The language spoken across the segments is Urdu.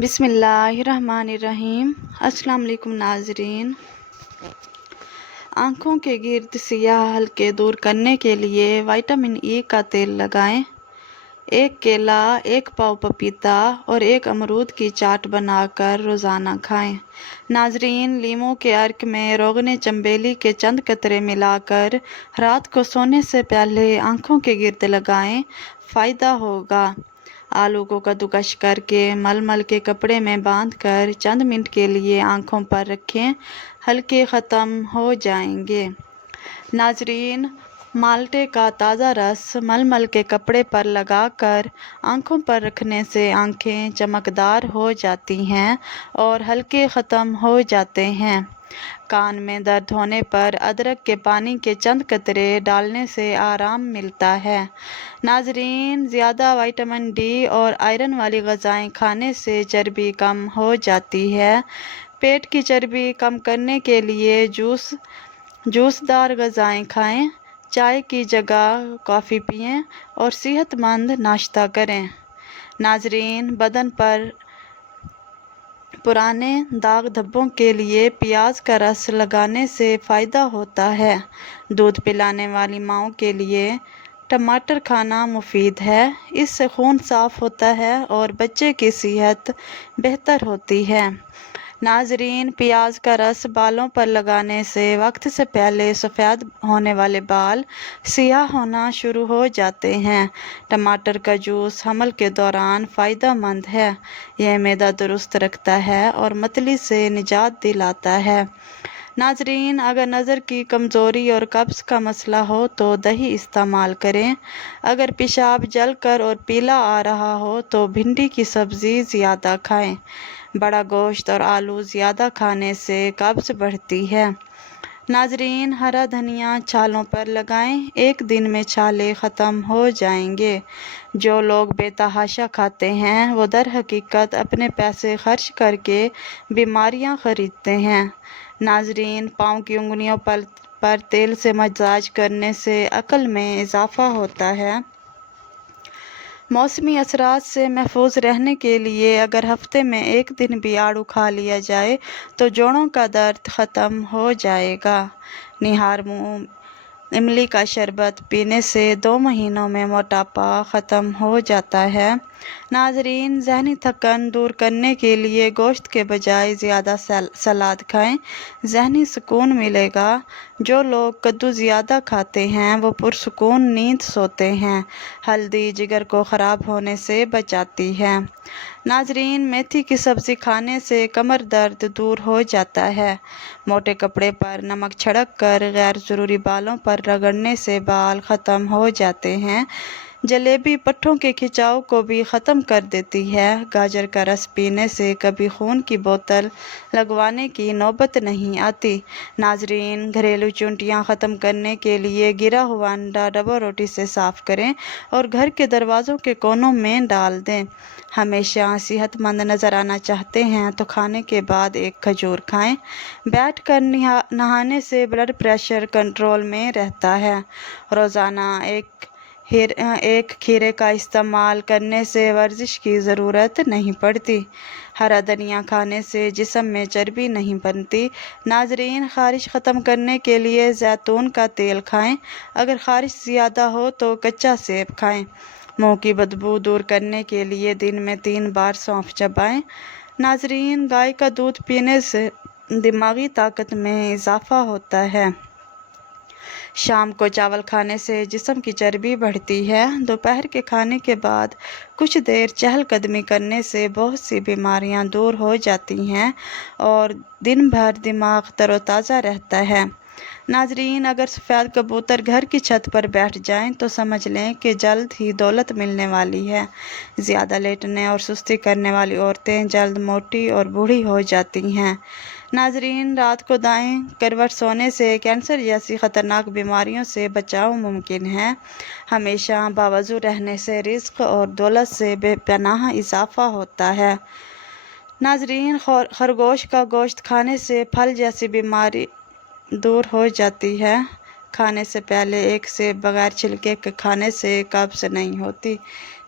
بسم اللہ الرحمن الرحیم۔ السلام علیکم ناظرین۔ آنکھوں کے گرد سیاہ حلقے دور کرنے کے لیے وٹامن ای کا تیل لگائیں۔ ایک کیلا، ایک پاؤ پپیتا اور ایک امرود کی چاٹ بنا کر روزانہ کھائیں۔ ناظرین، لیموں کے عرق میں روغن چنبیلی کے چند قطرے ملا کر رات کو سونے سے پہلے آنکھوں کے گرد لگائیں، فائدہ ہوگا۔ آلو کو کدوکش کر کے مل کے کپڑے میں باندھ کر چند منٹ کے لیے آنکھوں پر رکھیں، حلقے ختم ہو جائیں گے۔ ناظرین، مالٹے کا تازہ رس مل کے کپڑے پر لگا کر آنکھوں پر رکھنے سے آنکھیں چمکدار ہو جاتی ہیں اور حلقے ختم ہو جاتے ہیں۔ کان میں درد ہونے پر ادرک کے پانی کے چند قطرے ڈالنے سے آرام ملتا ہے۔ ناظرین، زیادہ وٹامن ڈی اور آئرن والی غذائیں کھانے سے چربی کم ہو جاتی ہے۔ پیٹ کی چربی کم کرنے کے لیے جوس دار غذائیں کھائیں، چائے کی جگہ کافی پئیں اور صحت مند ناشتہ کریں۔ ناظرین، بدن پر پرانے داغ دھبوں کے لیے پیاز کا رس لگانے سے فائدہ ہوتا ہے۔ دودھ پلانے والی ماؤں کے لیے ٹماٹر کھانا مفید ہے۔ اس سے خون صاف ہوتا ہے اور بچے کی صحت بہتر ہوتی ہے۔ ناظرین، پیاز کا رس بالوں پر لگانے سے وقت سے پہلے سفید ہونے والے بال سیاہ ہونا شروع ہو جاتے ہیں۔ ٹماٹر کا جوس حمل کے دوران فائدہ مند ہے۔ یہ معدہ درست رکھتا ہے اور متلی سے نجات دلاتا ہے۔ ناظرین، اگر نظر کی کمزوری اور قبض کا مسئلہ ہو تو دہی استعمال کریں۔ اگر پیشاب جل کر اور پیلا آ رہا ہو تو بھنڈی کی سبزی زیادہ کھائیں۔ بڑا گوشت اور آلو زیادہ کھانے سے قبض بڑھتی ہے۔ ناظرین، ہرا دھنیا چھالوں پر لگائیں، ایک دن میں چھالے ختم ہو جائیں گے۔ جو لوگ بے تحاشا کھاتے ہیں وہ در حقیقت اپنے پیسے خرچ کر کے بیماریاں خریدتے ہیں۔ ناظرین، پاؤں کی انگلیوں پر تیل سے مساج کرنے سے عقل میں اضافہ ہوتا ہے۔ موسمی اثرات سے محفوظ رہنے کے لیے اگر ہفتے میں ایک دن بھی آڑو کھا لیا جائے تو جوڑوں کا درد ختم ہو جائے گا۔ نہار منہ املی کا شربت پینے سے 2 مہینوں میں موٹاپا ختم ہو جاتا ہے۔ ناظرین، ذہنی تھکن دور کرنے کے لیے گوشت کے بجائے زیادہ سلاد کھائیں، ذہنی سکون ملے گا۔ جو لوگ کدو زیادہ کھاتے ہیں وہ پرسکون نیند سوتے ہیں۔ ہلدی جگر کو خراب ہونے سے بچاتی ہے۔ ناظرین، میتھی کی سبزی کھانے سے کمر درد دور ہو جاتا ہے۔ موٹے کپڑے پر نمک چھڑک کر غیر ضروری بالوں پر رگڑنے سے بال ختم ہو جاتے ہیں۔ جلیبی پٹھوں کے کھچاؤ کو بھی ختم کر دیتی ہے۔ گاجر کا رس پینے سے کبھی خون کی بوتل لگوانے کی نوبت نہیں آتی۔ ناظرین، گھریلو چونٹیاں ختم کرنے کے لیے گرا ہوا انڈا ڈبل روٹی سے صاف کریں اور گھر کے دروازوں کے کونوں میں ڈال دیں۔ ہمیشہ صحت مند نظر آنا چاہتے ہیں تو کھانے کے بعد ایک کھجور کھائیں۔ بیٹھ کر نہانے سے بلڈ پریشر کنٹرول میں رہتا ہے۔ روزانہ ایک کھیرے کا استعمال کرنے سے ورزش کی ضرورت نہیں پڑتی۔ ہرا دھنیا کھانے سے جسم میں چربی نہیں بنتی۔ ناظرین، خارش ختم کرنے کے لیے زیتون کا تیل کھائیں۔ اگر خارش زیادہ ہو تو کچا سیب کھائیں۔ منہ کی بدبو دور کرنے کے لیے دن میں 3 بار سونف چبائیں۔ ناظرین، گائے کا دودھ پینے سے دماغی طاقت میں اضافہ ہوتا ہے۔ شام کو چاول کھانے سے جسم کی چربی بڑھتی ہے۔ دوپہر کے کھانے کے بعد کچھ دیر چہل قدمی کرنے سے بہت سی بیماریاں دور ہو جاتی ہیں اور دن بھر دماغ تر و تازہ رہتا ہے۔ ناظرین، اگر سفید کبوتر گھر کی چھت پر بیٹھ جائیں تو سمجھ لیں کہ جلد ہی دولت ملنے والی ہے۔ زیادہ لیٹنے اور سستی کرنے والی عورتیں جلد موٹی اور بوڑھی ہو جاتی ہیں۔ ناظرین، رات کو دائیں کروٹ سونے سے کینسر جیسی خطرناک بیماریوں سے بچاؤ ممکن ہے۔ ہمیشہ باوضو رہنے سے رزق اور دولت سے بے پناہ اضافہ ہوتا ہے۔ ناظرین، خرگوش کا گوشت کھانے سے پھل جیسی بیماری دور ہو جاتی ہے۔ کھانے سے پہلے ایک سیب بغیر چھلکے کے کھانے سے قبض نہیں ہوتی۔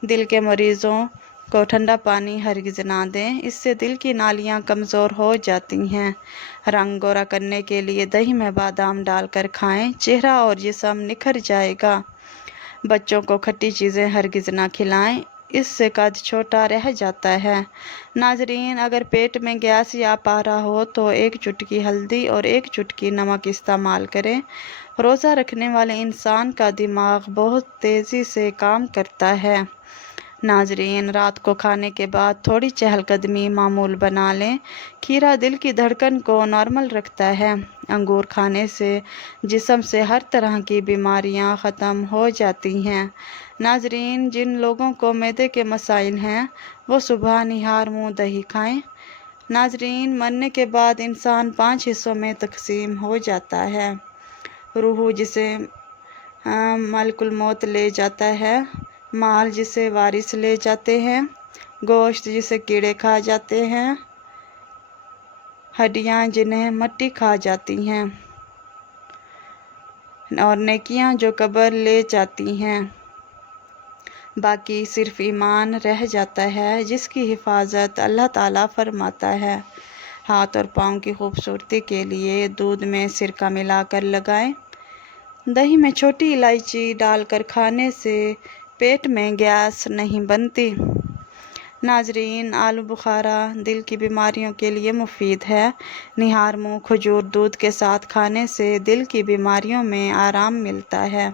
دل کے مریضوں کو ٹھنڈا پانی ہرگز نہ دیں، اس سے دل کی نالیاں کمزور ہو جاتی ہیں۔ رنگ گورا کرنے کے لیے دہی میں بادام ڈال کر کھائیں، چہرہ اور جسم نکھر جائے گا۔ بچوں کو کھٹی چیزیں ہرگز نہ کھلائیں، اس سے قد چھوٹا رہ جاتا ہے۔ ناظرین، اگر پیٹ میں گیس یا پارا ہو تو ایک چٹکی ہلدی اور ایک چٹکی نمک استعمال کریں۔ روزہ رکھنے والے انسان کا دماغ بہت تیزی سے کام کرتا ہے۔ ناظرین، رات کو کھانے کے بعد تھوڑی چہل قدمی معمول بنا لیں۔ کھیرا دل کی دھڑکن کو نارمل رکھتا ہے۔ انگور کھانے سے جسم سے ہر طرح کی بیماریاں ختم ہو جاتی ہیں۔ ناظرین، جن لوگوں کو معدے کے مسائل ہیں وہ صبح نہار منہ دہی کھائیں۔ ناظرین، مرنے کے بعد انسان 5 حصوں میں تقسیم ہو جاتا ہے۔ روح جسے ملک الموت لے جاتا ہے، مال جسے وارث لے جاتے ہیں، گوشت جسے کیڑے کھا جاتے ہیں، ہڈیاں جنہیں مٹی کھا جاتی ہیں، اور نیکیاں جو قبر لے جاتی ہیں۔ باقی صرف ایمان رہ جاتا ہے، جس کی حفاظت اللہ تعالیٰ فرماتا ہے۔ ہاتھ اور پاؤں کی خوبصورتی کے لیے دودھ میں سرکہ ملا کر لگائیں۔ دہی میں چھوٹی الائچی ڈال کر کھانے سے پیٹ میں گیس نہیں بنتی۔ ناظرین، آلو بخارا دل کی بیماریوں کے لیے مفید ہے۔ نہار منہ کھجور دودھ کے ساتھ کھانے سے دل کی بیماریوں میں آرام ملتا ہے۔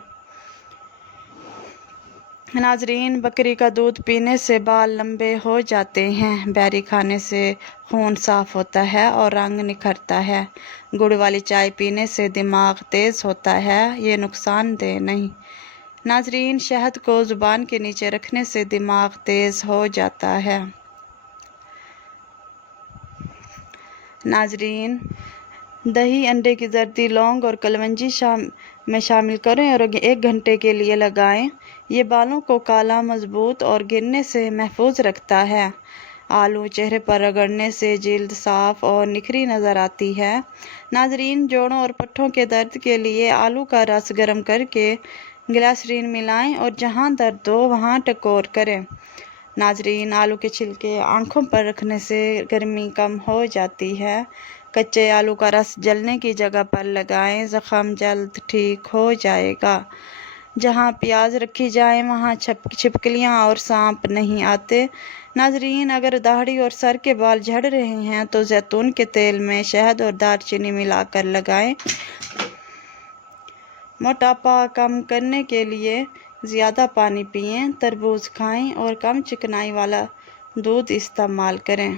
ناظرین، بکری کا دودھ پینے سے بال لمبے ہو جاتے ہیں۔ بیری کھانے سے خون صاف ہوتا ہے اور رنگ نکھرتا ہے۔ گڑ والی چائے پینے سے دماغ تیز ہوتا ہے، یہ نقصان دہ نہیں۔ ناظرین، شہد کو زبان کے نیچے رکھنے سے دماغ تیز ہو جاتا ہے۔ ناظرین، دہی، انڈے کی زردی، لونگ اور کلونجی میں شامل کریں اور 1 گھنٹے کے لیے لگائیں۔ یہ بالوں کو کالا، مضبوط اور گرنے سے محفوظ رکھتا ہے۔ آلو چہرے پر رگڑنے سے جلد صاف اور نکھری نظر آتی ہے۔ ناظرین، جوڑوں اور پٹھوں کے درد کے لیے آلو کا رس گرم کر کے گلسرین ملائیں اور جہاں درد ہو وہاں ٹکور کریں۔ ناظرین، آلو کے چھلکے آنکھوں پر رکھنے سے گرمی کم ہو جاتی ہے۔ کچے آلو کا رس جلنے کی جگہ پر لگائیں، زخم جلد ٹھیک ہو جائے گا۔ جہاں پیاز رکھی جائے وہاں چھپکلیاں اور سانپ نہیں آتے۔ ناظرین، اگر داڑھی اور سر کے بال جھڑ رہے ہیں تو زیتون کے تیل میں شہد اور دار چینی ملا کر لگائیں۔ موٹاپا کم کرنے کے لیے زیادہ پانی پئیں، تربوز کھائیں اور کم چکنائی والا دودھ استعمال کریں۔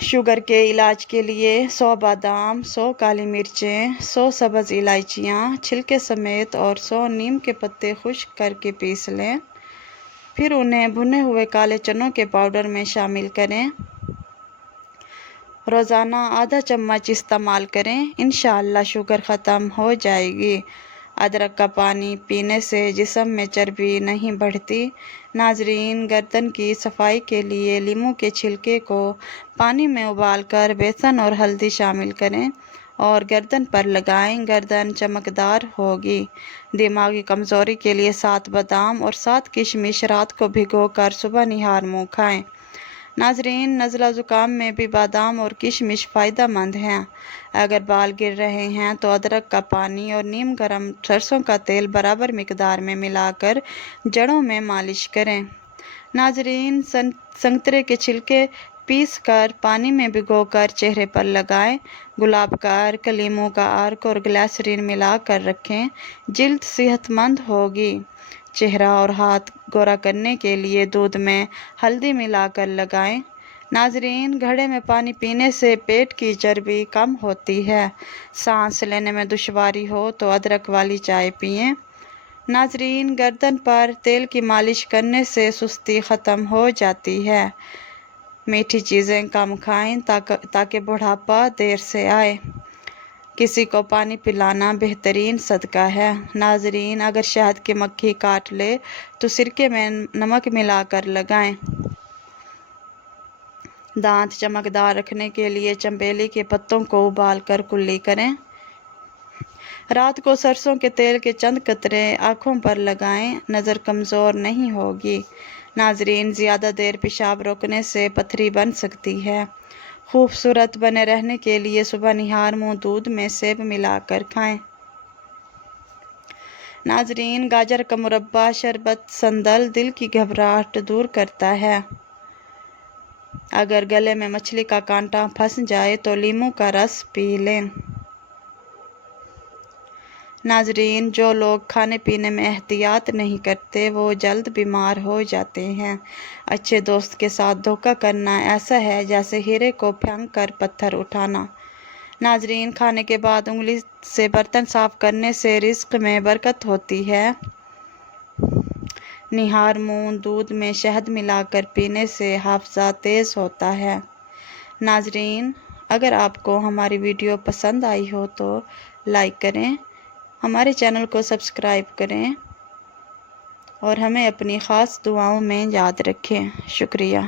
شوگر کے علاج کے لیے 100 بادام، 100 کالی مرچیں، 100 سبز الائچیاں چھلکے سمیت اور 100 نیم کے پتے خشک کر کے پیس لیں۔ پھر انہیں بھنے ہوئے کالے چنوں کے پاؤڈر میں شامل کریں۔ روزانہ آدھا چمچ استعمال کریں، انشاءاللہ شوگر ختم ہو جائے گی۔ ادرک کا پانی پینے سے جسم میں چربی نہیں بڑھتی۔ ناظرین، گردن کی صفائی کے لیے لیموں کے چھلکے کو پانی میں ابال کر بیسن اور ہلدی شامل کریں اور گردن پر لگائیں، گردن چمکدار ہوگی۔ دماغی کمزوری کے لیے 7 بادام اور 7 کشمش رات کو بھگو کر صبح نہار منہ کھائیں۔ ناظرین، نزلہ زکام میں بھی بادام اور کشمش فائدہ مند ہیں۔ اگر بال گر رہے ہیں تو ادرک کا پانی اور نیم گرم سرسوں کا تیل برابر مقدار میں ملا کر جڑوں میں مالش کریں۔ ناظرین، سنترے کے چھلکے پیس کر پانی میں بھگو کر چہرے پر لگائیں۔ گلاب کا عرق، لیموں کا عرق اور گلسرین ملا کر رکھیں، جلد صحت مند ہوگی۔ چہرہ اور ہاتھ گورا کرنے کے لیے دودھ میں ہلدی ملا کر لگائیں۔ ناظرین، گھڑے میں پانی پینے سے پیٹ کی چربی کم ہوتی ہے۔ سانس لینے میں دشواری ہو تو ادرک والی چائے پئیں۔ ناظرین، گردن پر تیل کی مالش کرنے سے سستی ختم ہو جاتی ہے۔ میٹھی چیزیں کم کھائیں تاکہ بڑھاپا دیر سے آئے۔ کسی کو پانی پلانا بہترین صدقہ ہے۔ ناظرین، اگر شہد کی مکھی کاٹ لے تو سرکے میں نمک ملا کر لگائیں۔ دانت چمکدار رکھنے کے لیے چنبیلی کے پتوں کو ابال کر کلی کریں۔ رات کو سرسوں کے تیل کے چند قطرے آنکھوں پر لگائیں، نظر کمزور نہیں ہوگی۔ ناظرین، زیادہ دیر پیشاب روکنے سے پتھری بن سکتی ہے۔ خوبصورت بنے رہنے کے لیے صبح نہار منہ دودھ میں سیب ملا کر کھائیں۔ ناظرین، گاجر کا مربع، شربت سندل دل کی گھبراہٹ دور کرتا ہے۔ اگر گلے میں مچھلی کا کانٹا پھنس جائے تو لیموں کا رس پی لیں۔ ناظرین، جو لوگ کھانے پینے میں احتیاط نہیں کرتے وہ جلد بیمار ہو جاتے ہیں۔ اچھے دوست کے ساتھ دھوکہ کرنا ایسا ہے جیسے ہیرے کو پھینک کر پتھر اٹھانا۔ ناظرین، کھانے کے بعد انگلی سے برتن صاف کرنے سے رزق میں برکت ہوتی ہے۔ نہار منہ دودھ میں شہد ملا کر پینے سے حافظہ تیز ہوتا ہے۔ ناظرین، اگر آپ کو ہماری ویڈیو پسند آئی ہو تو لائک کریں، ہمارے چینل کو سبسکرائب کریں اور ہمیں اپنی خاص دعاؤں میں یاد رکھیں۔ شکریہ۔